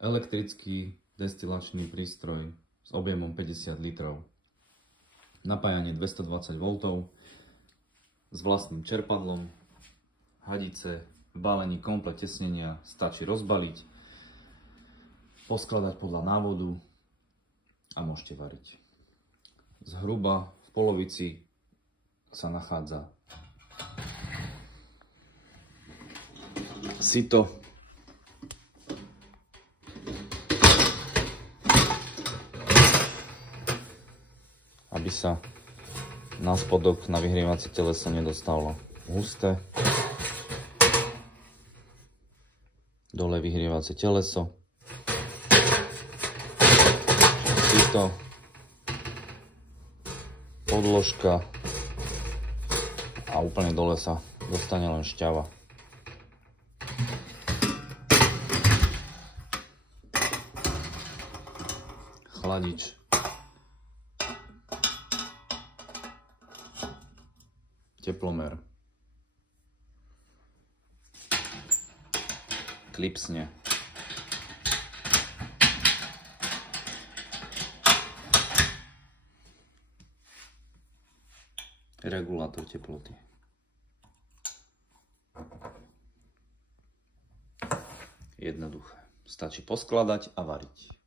Elektrický destilačný prístroj s objemom 50 litrov. Napájanie 220 V s vlastným čerpadlom. Hadice v balení komplet tesnenia stačí rozbaliť, poskladať podľa návodu a môžete variť. Zhruba v polovici sa nachádza sito, aby sa na spodok na vyhrievacie teleso nedostalo husté. Dole vyhrievacie teleso, sito, podložka a úplne dole sa dostane len šťava. Chladič, teplomer, klipsne, regulátor teploty. Jednoduché. Stačí poskladať a variť.